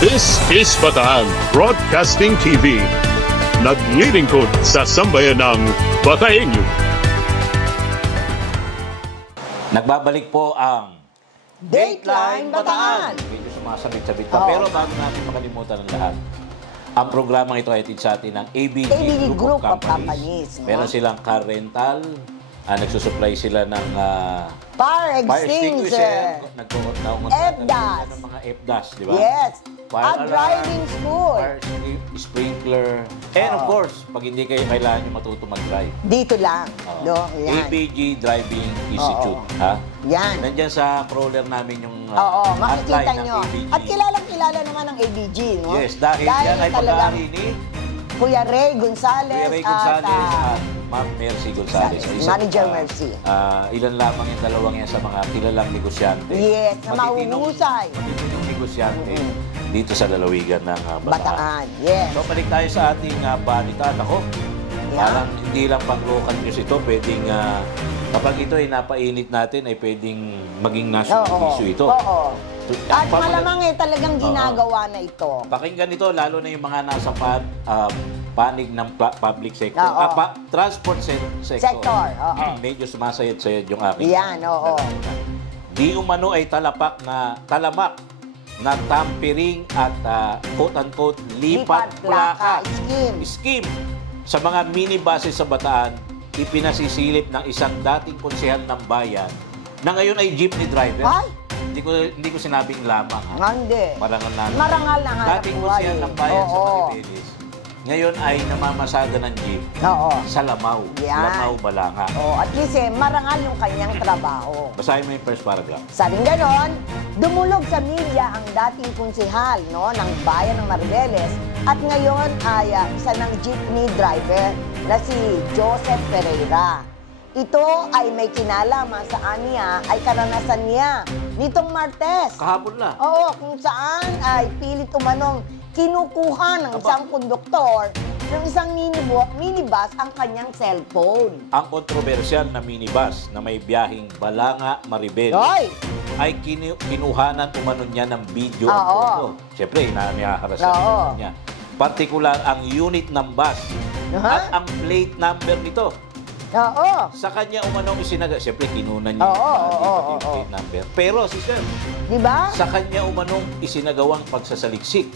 This is Bataan Broadcasting TV. Naglilingkod sa sambayan ng Bataenyo. Nagbabalik po ang Dateline Bataan. Medyo sumasabit-sabit pa. Pero bago natin makalimutan ang lahat, ang programang ito ay sa atin ng ABG Group of Companies. Meron silang car rental, nagsusupply sila ng fire extinguisher, FDAS, ng mga FDAS, di ba? Yes. Fire At driving school. Fire sprinkler. And of course, pag hindi kayo kailangan nyo matuto mag-drive. Dito lang. Yan. ABG Driving Institute. Ha? Yan. Nandyan sa crawler namin yung makikita hotline ng nyo. ABG. At kilalang-kilala naman ng ABG, no? Yes, dahil yan ay pag-aari ni Kuya Ray Gonzales, at Ma'am Mercy Gonzales. Manager Mercy. Ilan lamang yung dalawang yan sa mga kilalang negosyante. Yes, na mahuhusay. Matitinong negosyante dito sa lalawigan ng Bataan. Yes. So, balik tayo sa ating balitaan. Ako, parang hindi lang pang-local news ito. Pwedeng, kapag ito ay napainit natin, ay pwedeng maging national issue ito. Oo. At malamang talagang ginagawa na ito. Pakinggan ito, lalo na yung mga nasa panig ng public sector. Transport sector. Medyo sumasayad-sayad yung aking. Yan, oo. Di umano ay talamak na tampering at quote-unquote lipat plaka scheme sa mga minibuses sa Bataan, ipinasisilip ng isang dating konsehal ng bayan na ngayon ay jeepney driver. Ay? Hindi ko sinabing lamang. Hindi. Marangal na. Marangal na hanap dating konsehal ng bayan sa Maribeles. Ngayon ay namamasada ng jeep sa Lamao. Lamao, Balanga. At least marangal yung kanyang trabaho. Basahin mo yung first paragraph. Sabing ganon, dumulog sa media ang dating konsehal ng bayan ng Maribeles at ngayon ay isa ng jeepney driver na si Joseph Pereira. Ito ay may kinalaman sa aniya ay karanasan niya nitong Martes. Kahapon na. Oo, kung saan ay pilit umanong kinukuha ng isang konduktor ng isang minibus ang kanyang cellphone. Ang kontrobersyal na minibus na may biyaheng Balanga, Maribeles ay kinuhanan umano niya ng video at photo. Siyempre, inaharasan niya. Partikular ang unit ng bus at ang plate number nito. Sa kanya umanong siyempre kinunan niya yung plate number. Pero sister, diba? Sa kanya umanong isinagawang pagsasaliksik.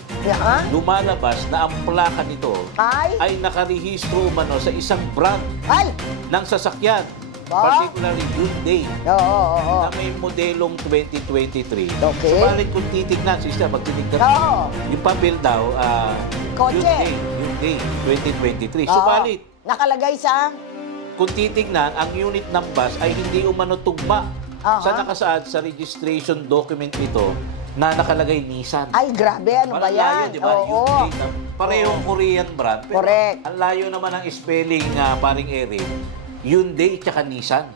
Lumalabas na ang plaka nito ay nakarehistro umano sa isang brand ng sasakyan. Particularly Hyundai na may modelong 2023. Subalit kung titignan, sister, magtitignan yung papel daw, Hyundai 2023. Subalit, nakalagay sa kung titignan, ang unit ng bus ay hindi umano tugma sa nakasaad sa registration document nito na nakalagay Nissan. Ay, grabe. Ano ba yan? Layo, diba? Parehong Korean brand. Pero correct. Ang layo naman ng spelling, paring Eric, Hyundai tsaka Nissan.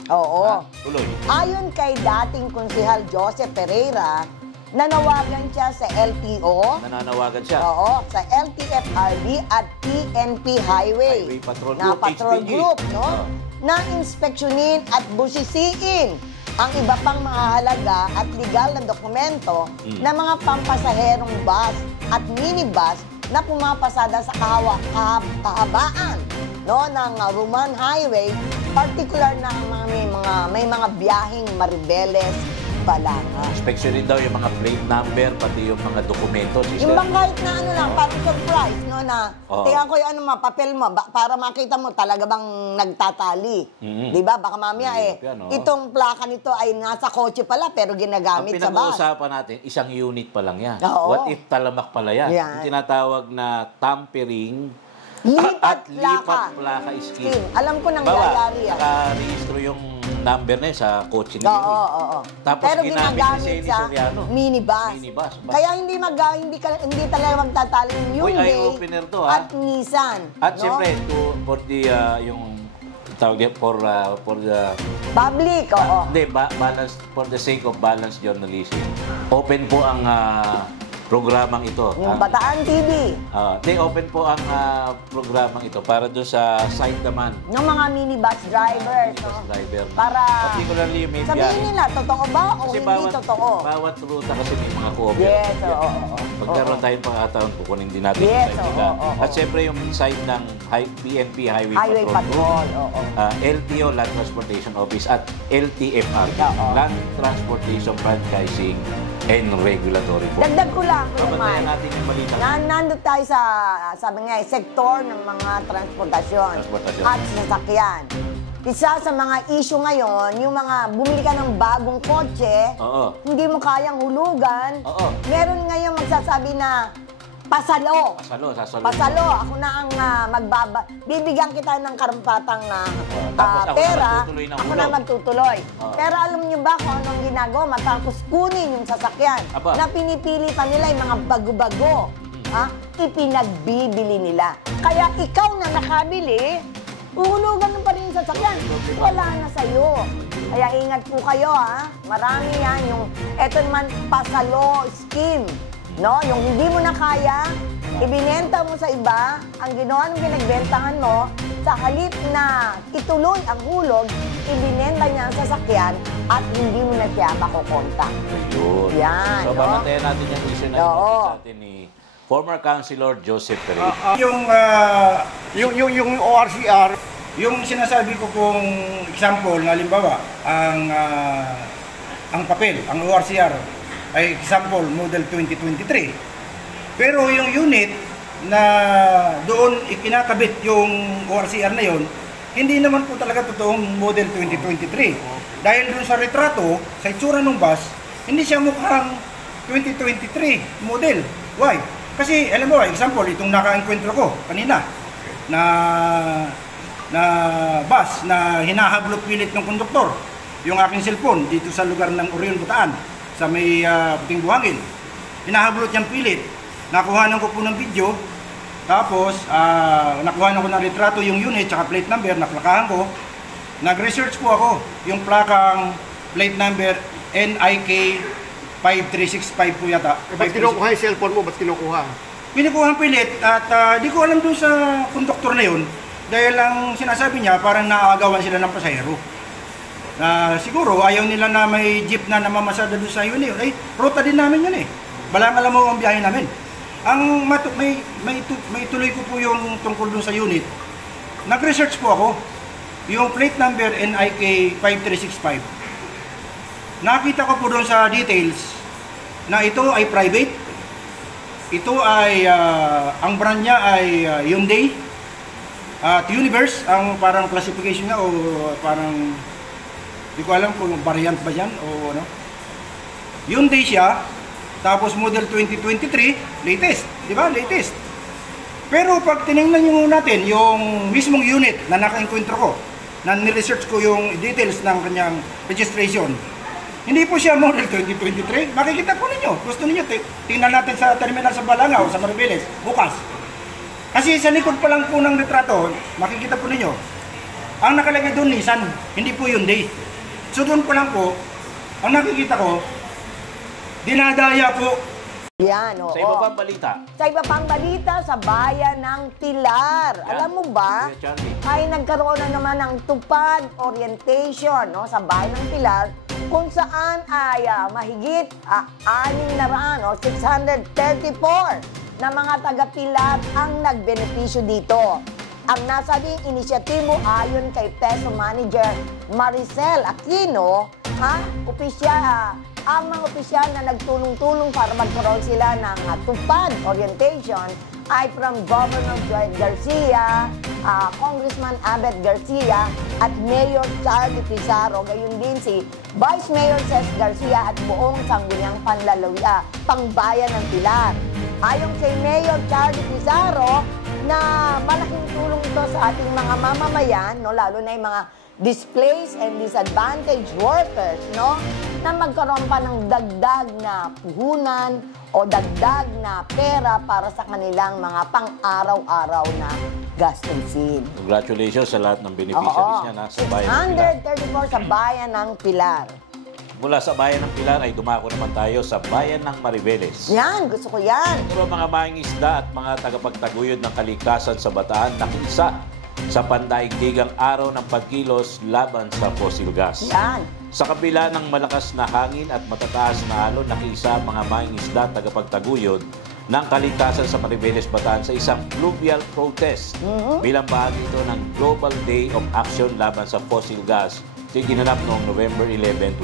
Tuloy. Ayon kay dating konsehal Joseph Pereira, nanawagan siya sa LTO. Nananawagan siya. Sa LTFRB at PNP Highway Patrol Group, na inspeksyonin at busisiin ang iba pang mga halaga at legal na dokumento ng mga pampasaherong bus at minibus na pumapasada sa kahabaan ng Roman Highway, particular na may mga biyaheng Maribeles, Balanga. Inspeksyonin daw yung mga plate number, pati yung mga dokumento. Yung bang kahit na lang, parang surprise, tingnan ko yung papel mo, para makita mo talaga bang nagtatali. Diba? Baka mamaya itong plaka nito ay nasa kotse pala, pero ginagamit sa bus. Ang pinag-uusapan natin, isang unit pa lang yan. What if talamak pala yan? Yung tinatawag na tampering lipat plaka scheme. Alam ko nangyayari yan. Nakarehistro yung number na yun sa kotse niya. Tapos pero ginagamit sa minibus. Kaya hindi talaga magtatalo yung Hyundai at Nissan. At siyempre, for the, yung tawag yan, for the public, hindi, balance, for the sake of balanced journalism. Open po ang programang ito. Yung Bataan TV. Open po ang programang ito para doon sa site naman. Ng mga minibus drivers. Minibus driver. Para particularly may sabihin nila, totoo ba o kasi hindi totoo? Bawat ruta kasi may mga co-op. Yes, Pagkaroon tayong pangataon, kukunin din natin yes, yung site nila. At siyempre yung site ng PNP Highway Patrol. LTO, Land Transportation Office, at LTFR, Land Transportation Franchising and Regulatory Board. Dagdag ko lang, Pabantayan natin yung balita. Nandun tayo sa, sabi nga, sektor ng mga transportasyon at sasakyan. Isa sa mga issue ngayon, yung mga bumili ka ng bagong kotse, hindi mo kayang hulugan, meron ngayon magsasabi na pasalo. Pasalo. Ako na ang bibigyan kita ng karampatang pera. Ako na magtutuloy. Pero alam niyo ba kung anong ginagawa matapos kunin yung sasakyan na pinipili pa nila yung mga bago-bago. Ipinagbibili nila. Kaya ikaw na nakabili, uhulugan mo pa rin yung sasakyan. Wala na sa'yo. Kaya ingat po kayo, Marami yan. Yung, eto naman, pasalo scheme. No? Yung hindi mo na kaya, ibinenta mo sa iba, ang ginawa ng pinagbentahan mo, sa halip na ituloy ang hulog, ibinenta niya ang sasakyan at hindi mo na siya makukonta. Ayun. Yan, so, babantayan natin yung issue na ito sa atin ni former Councilor Joseph Pereira. Yung ORCR, yung sinasabi ko kung example, halimbawa, ang papel, ang ORCR, ay example, model 2023. Pero yung unit na doon ikinakabit yung ORCR na yon, hindi naman po talaga totoong model 2023. Dahil doon sa retrato, sa itsura ng bus, hindi siya mukhang 2023 model. Why? Kasi, alam mo, example, itong naka-encuentro ko kanina, na bus na hinahablot pilit ng konduktor, yung aking cellphone dito sa lugar ng Orion, Bataan, sa may Puting Buhangin. Hinahablot niyang pilit. Nakuhanan ko po ng video. Tapos, nakuhanan ko ng retrato yung unit, tsaka plate number, naplakahan ko. Nag-research po ako yung plakang plate number NIK 5365 po yata. Ba't kinukuha yung cellphone mo? Ba't kinukuha? Pinukuha ang pilit at di ko alam doon sa konduktor na yun dahil ang sinasabi niya parang naaagawan sila ng pasahero. Siguro ayaw nila na may jeep na namamasada doon sa highway. Ay, ruta din namin yun eh. Balang alam mo ang biyahe namin. Ang may tuloy ko po yung tungkol doon sa unit. Nag-research po ako. Yung plate number NIK 5365. Nakita ko po doon sa details na ito ay private. Ito ay, ang brand niya ay Hyundai. At Universe, ang parang classification niya o parang hindi ko alam kung variant ba yan o ano. Hyundai siya, tapos model 2023, latest, di ba? Latest. Pero pag tinignan nyo natin yung mismong unit na naka-encuentro ko, na niresearch ko yung details ng kanyang registration, hindi po siya model 2023. Makikita po ninyo. Gusto ninyo, tingnan natin sa terminal sa Balanga o sa Maribeles, bukas. Kasi sa likod pa lang po ng retrato, makikita po ninyo, ang nakalagay doon Nissan, hindi po Hyundai. So doon po lang po, ang nakikita ko, dinadaya po. Yan, oo. Sa iba pang balita. Sa iba pang balita, sa bayan ng Pilar. Yan. Alam mo ba, ay nagkaroon na naman ng tupad orientation sa bayan ng Pilar kung saan ay mahigit 634 na mga taga-Pilar ang nagbenepisyo dito. Ang nasabing inisyatibo ayon kay Peso Manager Maricel Aquino, ang mga opisyal na nagtulong-tulong para magkaroon sila ng tupad orientation ay from Governor Joy Garcia, Congressman Abet Garcia at Mayor Charlie Pizarro, gayon din si Vice Mayor Ces Garcia at buong sangguniang pangbayan ng Pilar. Ayon kay Mayor Charlie Pizarro, na malaking tulong ito sa ating mga mamamayan, lalo na yung mga displaced and disadvantaged workers, na magkaroon pa ng dagdag na puhunan o dagdag na pera para sa kanilang mga pang-araw-araw na gastusin. Congratulations sa lahat ng beneficiaries niya sa bayan ng Pilar. 134 sa bayan ng Pilar. mula sa bayan ng Pilar ay dumako naman tayo sa bayan ng Maribeles. Yan, gusto ko yan. Pero mga mangingisda at mga tagapagtaguyod ng kalikasan sa Bataan nakiisa sa pandaigdigang araw ng pagkilos laban sa fossil gas. Yan. Sa kabila ng malakas na hangin at matataas na alon, nakiisa mga mangingisda at tagapagtaguyod ng kalikasan sa Maribeles, Bataan sa isang fluvial protest bilang bahagi ito ng Global Day of Action laban sa fossil gas. Ito ginanap noong November 11,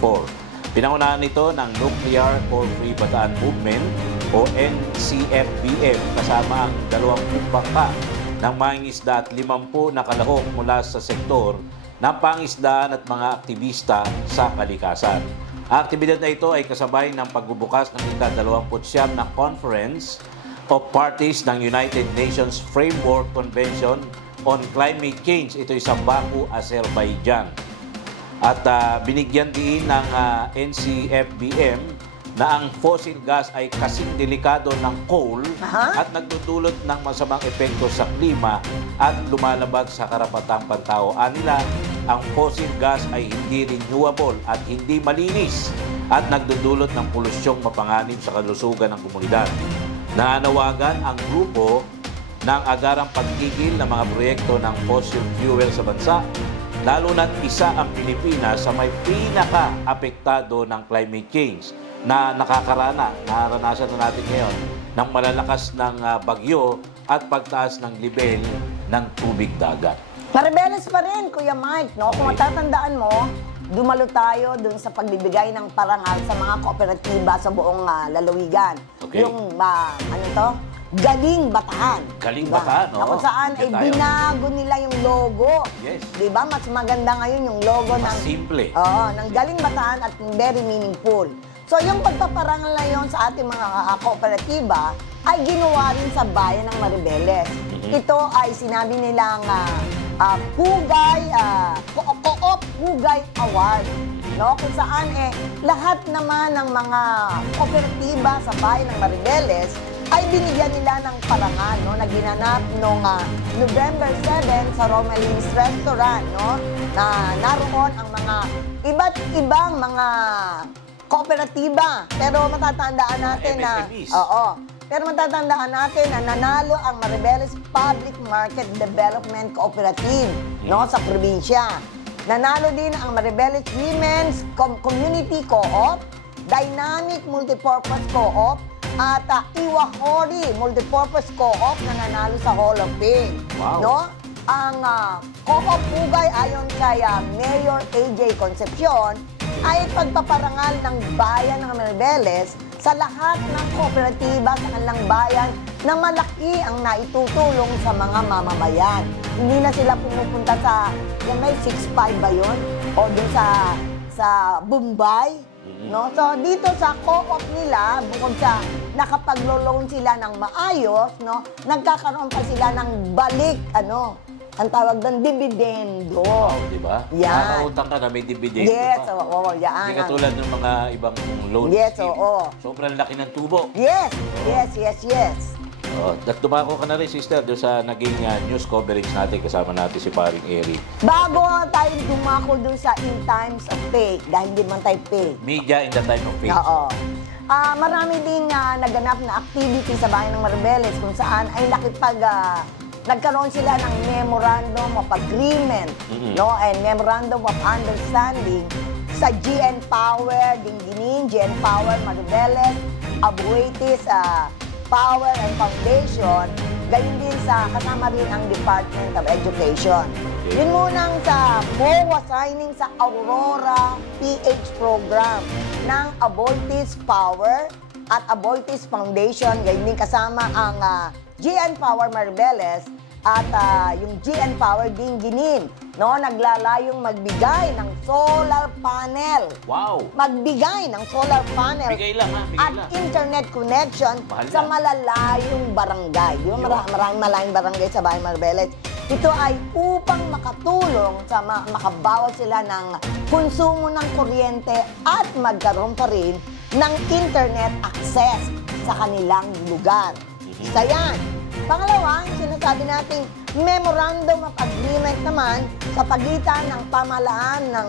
2024. Pinangunahan nito ng Nuclear Coal Free Bataan Movement o NCFBM kasama ang 20 bangka ng mangingisda at 50 na kalahok mula sa sektor ng pangisdaan at mga aktivista sa kalikasan. Ang aktibidad na ito ay kasabay ng pagbubukas ng ika-29 na Conference of Parties ng United Nations Framework Convention on Climate Change. Ito ay sa Baku, Azerbaijan. At binigyan din ng NCFBM na ang fossil gas ay kasing delikado ng coal at nagdudulot ng masamang epekto sa klima at lumalabag sa karapatang pantao. Anila, ang fossil gas ay hindi renewable at hindi malinis at nagdudulot ng polusyong mapanganib sa kalusugan ng komunidad. Naanawagan ang grupo ng agarang pagtigil ng mga proyekto ng fossil fuel sa bansa, lalo na't isa ang Pilipinas sa may pinaka-apektado ng climate change na naranasan na natin ngayon ng malalakas ng bagyo at pagtaas ng level ng tubig dagat. Maribeles pa rin, Kuya Mike, no? Kung matatandaan mo, dumalo tayo dun sa pagbibigay ng parangal sa mga kooperatiba sa buong lalawigan. Okay. Yung, ano to? Galing Bataan. Galing Bataan, no? Kung saan ay binago nila yung logo. Yes. Diba? Mas maganda ngayon yung logo Mas ng... simple. Oo, ng Galing Bataan at very meaningful. So, yung pagpaparangal na yun sa ating mga kooperatiba ay ginawa rin sa bayan ng Maribeles. Ito ay sinabi nilang Pugay, Co-op Pugay Award. No? Kung saan lahat naman ng mga kooperatiba sa bayan ng Maribeles ay binigyan nila ng parangal, no, na ginanap noong November 7 sa Romelins Restaurant, no, na naroon ang mga iba't ibang mga kooperatiba. Pero matatandaan natin pero matatandaan natin na nanalo ang Maribeles Public Market Development Cooperative, no, sa probinsya. Nanalo din ang Maribeles Women's Community Co-op, Dynamic Multipurpose Co-op, at Iwahori Multipurpose Co-op na nanalo sa Hall of Fame. Wow. No? Ang Co-op Pugay ayon kay Mayor AJ Concepcion ay pagpaparangal ng bayan ng Maribeles sa lahat ng kooperatiba sa kanilang bayan na malaki ang naitutulong sa mga mamamayan. Hindi na sila pumupunta sa, yung may 6'5" ba yun? O doon sa Bombay. No? So, dito sa co-op nila, bukod sa nakapaglo-loan sila ng maayos, no, nagkakaroon pa sila ng balik, ang tawag doon, dividendo. Wow, di ba? Yan. Nakautang ka na may dividendo Yes, pa. oo, yan. Hindi katulad ng mga ibang loan Yes, scheme. oo. Sobrang laki ng tubo. Yes, yes. At dumako ka na rin, sister, doon sa naging news coverage natin. Kasama natin si paring Eric. Bago tayo dumako doon sa In Times of Fake, dahil hindi man tayo fake. Media in the time of fake. Oo. Marami ding naganap na activity sa bayan ng Maribeles kung saan ay nagkaroon sila ng Memorandum of Agreement, no, and Memorandum of Understanding sa GN Power Dingdinin, GN Power Maribeles, Abuetis Power and Foundation, gayon din sa kasama rin ang Department of Education. Okay. Yun munang sa MOA signing sa Aurora PH program ng Abuetis Power at Abuetis Foundation, gayon din kasama ang GN Power Maribeles at yung GN Power Dingdinin, no, naglalayong magbigay ng solar panel. Wow! Magbigay ng solar panel Bigay lang, ha? Bigay at lang. internet connection Mahal sa yan. malalayong barangay. Di ba maraming malayong barangay sa bayan Maribeles? Ito ay upang makatulong sa makabawas sila ng konsumo ng kuryente at magkaroon pa rin ng internet access sa kanilang lugar. Isa yan. Pangalawa, sinasabi nating Memorandum of Agreement naman sa pagitan ng pamahalaan ng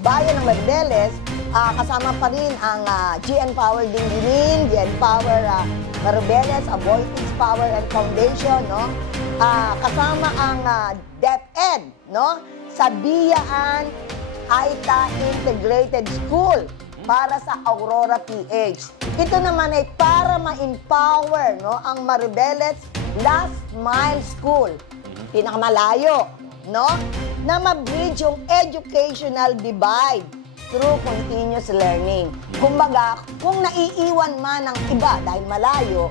bayan ng Maribeles kasama pa rin ang GN Power Dingilin, GN Power Marubeles, Aboitiz Power and Foundation, no? Kasama ang DepEd, no? Sa Biyaan Aita Integrated School para sa Aurora PH. Ito naman ay para ma-empower, no, ang Marubeles Last Mile School, pinakamalayo, no, na ma-bridge yung educational divide through continuous learning. Kumbaga, kung naiiwan man ng iba dahil malayo,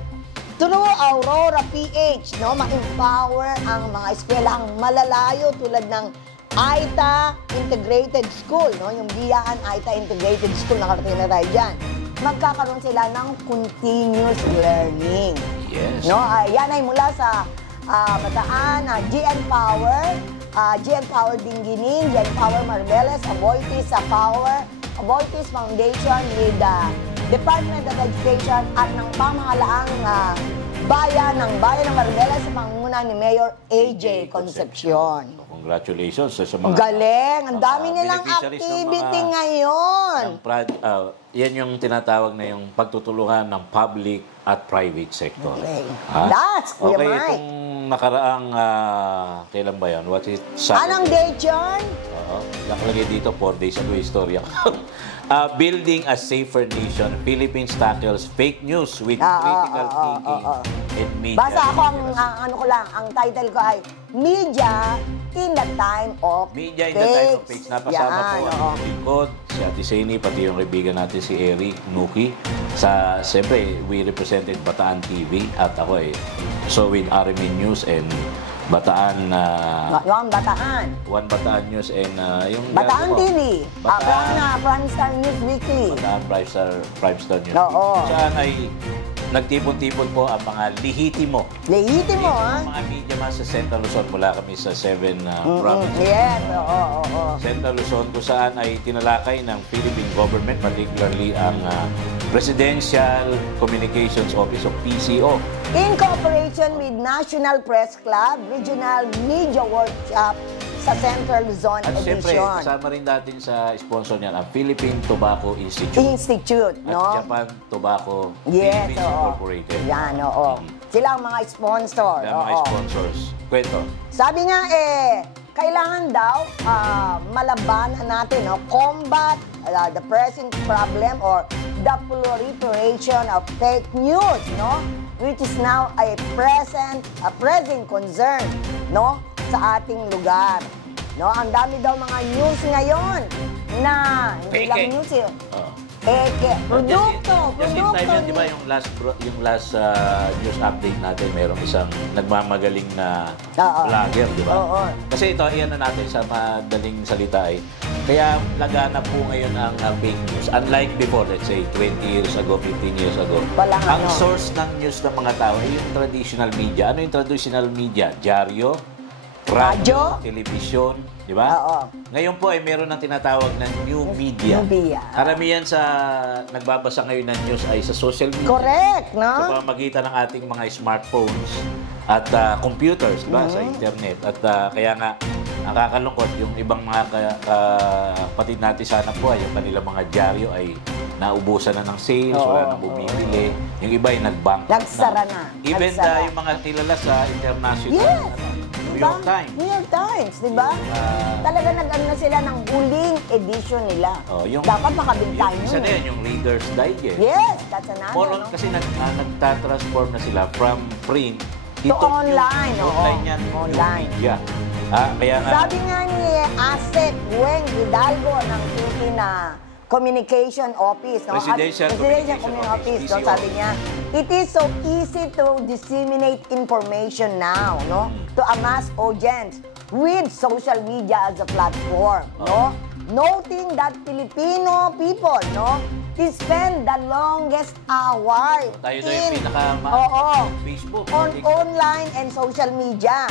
through Aurora PH, no, ma-empower ang mga eskwelahang malalayo tulad ng Aita Integrated School, no, yung Biyaan Aita Integrated School, nakarating na tayo dyan. Magkakaroon sila ng continuous learning. Yes. No, yan ay mula sa Bataan, GN Power, GN Power Dinginin, GN Power Marubeles, Aboitiz Power, Aboitiz Foundation with Department of Education at ng pamahalaang bayan ng Marubeles sa pangunguna ni Mayor AJ Concepcion. Congratulations sa mga... Galing! Ang dami nilang beneficiaries ng activity mga- ngayon. Yan yung tinatawag na yung pagtutulungan ng public at private sector. Okay. Ha? That's Kuya Okay, Mike. itong nakaraang... kailan ba yan? What is Saturday? Anong date yun? Oo. Nakalagay dito, 4 days ago, istorya. Building a Safer Nation, Philippines tackles fake news with critical thinking and media. Basta ako, ang title ko ay Media in the Time of Media in the Time of Fakes. Napasama Yan, po ang lingkod, si Ate Seni, pati yung kaibigan natin si Eric Nuki. Siyempre, we represented Bataan TV at ako so with RMN News and Bataan... yung Bataan. One Bataan News and yung... Bataan TV. Bataan. Prime Star News Weekly. Bataan Prime Star News. Oo. Saan ay nagtipon-tipon po ang mga lihitimo. Lehitimo, ha? Mga media man sa Central Luzon, mula kami sa 7 provinces. Yes, oo. Central Luzon, kung saan ay tinalakay ng Philippine government, particularly ang Presidential Communications Office of PCO. In cooperation with National Press Club, Regional Media Workshop sa Central Luzon At siyempre, Edition. kasama rin natin sa sponsor niyan, ang Philippine Tobacco Institute. No? At Japan Tobacco Yes, Philippines oo. Incorporated. Yan, oo. Sila ang mga sponsor. Kaya mga oo. sponsors. Kwento. Sabi nga kailangan daw malabanan natin, no? Combat the present problem or the proliferation of fake news, no? Which is now a present concern, no? Sa ating lugar. No, ang dami daw mga news ngayon na hindi lang news produkto. Just in time yan, di ba, yung last news update natin, merong isang nagmamagaling na vlogger, di ba? Oo. Kasi ito, iyan na natin sa madaling salita kaya laganap po ngayon ang fake news. Unlike before, let's say, 20 years ago, 15 years ago, ang source ng news ng mga tao ay yung traditional media. Ano yung traditional media? Dyaryo, radyo, television, di ba? Oo. Ngayon po ay meron ng tinatawag na new media. Karamihan sa nagbabasa ngayon ng news ay sa social media. Correct, no? Sa pamamagitan ng ating mga smartphones at computers, di ba? Sa internet. At kaya nga, nakakalungkot yung ibang mga kapatid natin sa anak buhay, yung kanilang mga dyaryo ay naubusan na ng sales, wala nang bumibili. Yung iba ay nag-bankrupt Nagsara na. Even yung mga kilala sa international. Yes. New York Times. New York Times, di ba? Talaga nag-ano na sila ng huling edition nila. Dapat makabintay Isa na yan, yung Reader's Digest. Yes, that's another, no? Kasi nagtatransform na sila from print to online. Online yan. Online. Media. Kaya nga, sabi nga ni Asek Weng Hidalgo ng Philippine Communication Office, no? Presidential Communication Office, no? Sabi niya, it is so easy to disseminate information now, no? To a mass audience with social media as a platform, no? Noting that Filipino people, no, spend the longest hour tayo na yung Facebook, online and social media.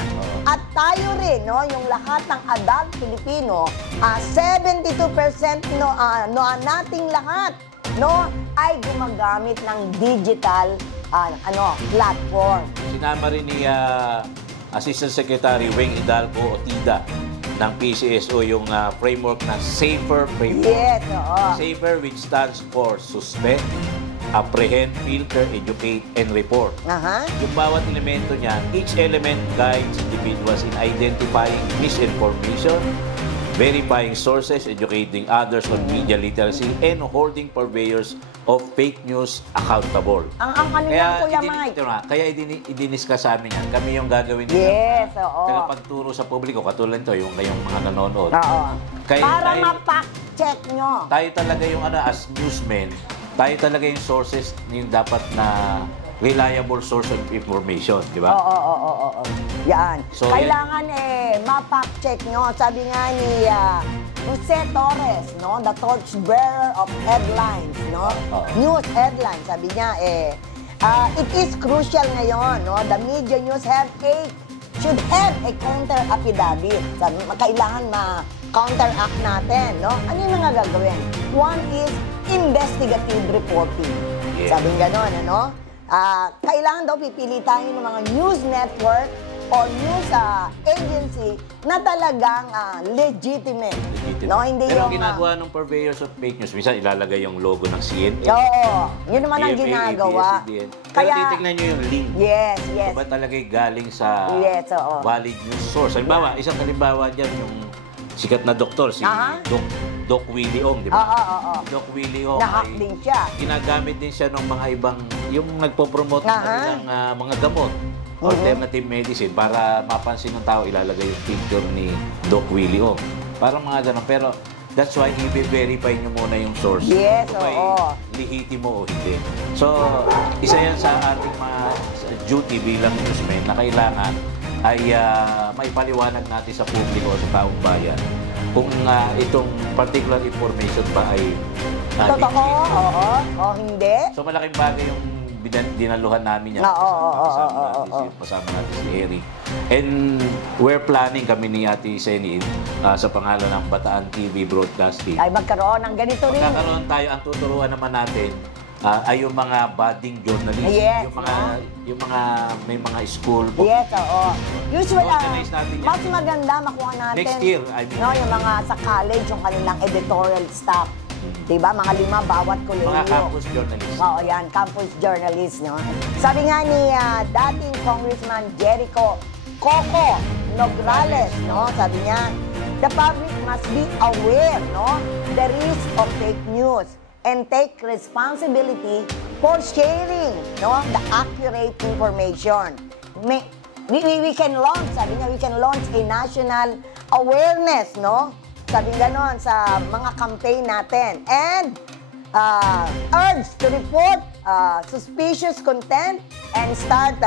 At tayo rin, no, yung lahat ng adult Filipino, 72% nating lahat, no, ay gumagamit ng digital platform. Sinama rin ni Assistant Secretary Weng Hidalgo o TIDA ng PCSO yung framework na SAFER framework. Yes, oo. SAFER, which stands for Suspect, Apprehend, Filter, Educate, and Report. Yung bawat elemento niya, each element guides individuals in identifying misinformation, verifying sources, educating others on media literacy, and holding purveyors of fake news accountable. Ang ano yan, Kuya Mike? Kaya idiniscuss sa amin yan. Kami yung gagawin nila. Yes, oo. Tagapagturo sa publiko, katulad nito, yung kayong mga nanonood. Oo. Kaya, para ma-fact-check nyo. Tayo talaga yung as newsmen, tayo talaga yung sources yung dapat na reliable source of information, di ba? Oo. Yan. So, kailangan ma-fact-check nyo. Sabi nga ni Jose Torres, no? The torchbearer of headlines, no? News headlines. Sabi niya, it is crucial ngayon, no? The media news should have a counter affidavit. Sabi, kailangan ma-counteract natin, no? Ano yung mga gagawin? One is investigative reporting. Yeah. Sabi gano'n, ano? Kailangan daw pipili tayo ng mga news network o news agency na talagang legitimate. No, hindi pero yung ginagawa ng purveyors of fake news, minsan ilalagay yung logo ng CNN. Oo, yun naman ang ginagawa. Kaya titignan nyo yung link. Yes. So, ba talaga galing sa valid news source? Halimbawa, isang halimbawa dyan yung sikat na doktor, si Doc Willie Ong, di ba? Doc Willie Ong Nahack din siya. Ginagamit din siya ng mga ibang, yung nagpo-promote ng mga gamot, alternative medicine, para mapansin ng tao, ilalagay yung picture ni Doc Willie Ong. Parang mga ganun. Pero that's why i-verify nyo muna yung source. Yes, kung may lehitimo o hindi. So, isa yan sa ating mga duty bilang newsmen na kailangan ay maipaliwanag natin sa publiko o sa taong bayan kung itong particular information ba ay totoo, o hindi. So malaking bagay yung dinaluhan namin yan. Kasama natin si Eric. And we're planning kami ni Ate Senny sa pangalan ng Bataan TV Broadcasting. Ay magkaroon ng ganito rin. Magkakaroon tayo, ang tuturuan naman natin ay yung mga budding journalists. Yes, yung mga may mga school. Yes, oo. Usually, natin mas maganda makuha natin. Next year, I mean. No, yung mga sa college, yung kanilang editorial staff. Diba? Mga 5 bawat kolegyo. Mga campus journalists. Oo, yan. Campus journalists, no? Sabi nga ni dating Congressman Jericho Coco Nograles, no? Sabi niya, the public must be aware, no? The risk of fake news and take responsibility for sharing, no, the accurate information. We can launch, sabi niya, we can launch a national awareness, no? Sabi ganon sa mga campaign natin. And urge to report suspicious content and start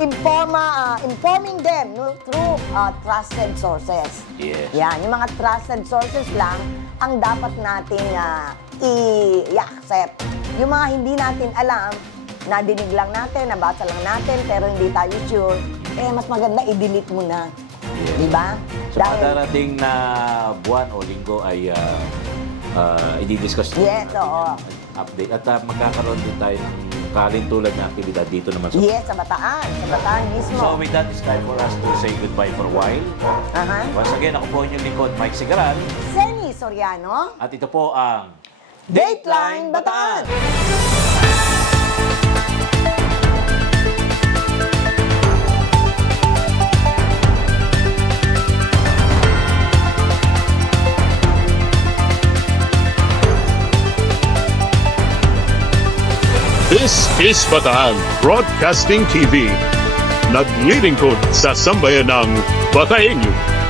informing them, no, through trusted sources. Yes. Yan, yung mga trusted sources lang ang dapat nating i-accept. Yung mga hindi natin alam, nadinig lang natin, nabasa lang natin, pero hindi tayo sure, mas maganda i-delete mo na. Yes. Diba? So, darating na buwan o linggo ay i-discuss update. At magkakaroon din tayo ng kalintulad na aktibidad dito naman sa Yes, sa Bataan. Sa Bataan mismo. So with that, it's time for us to say goodbye for a while. Once again, ako po inyong lingkod, Mike Sigaran. Senny Soriano. At ito po ang Dateline Bataan! This is Bataan Broadcasting TV. Naglilingkod sa sambayanang Bataenyo.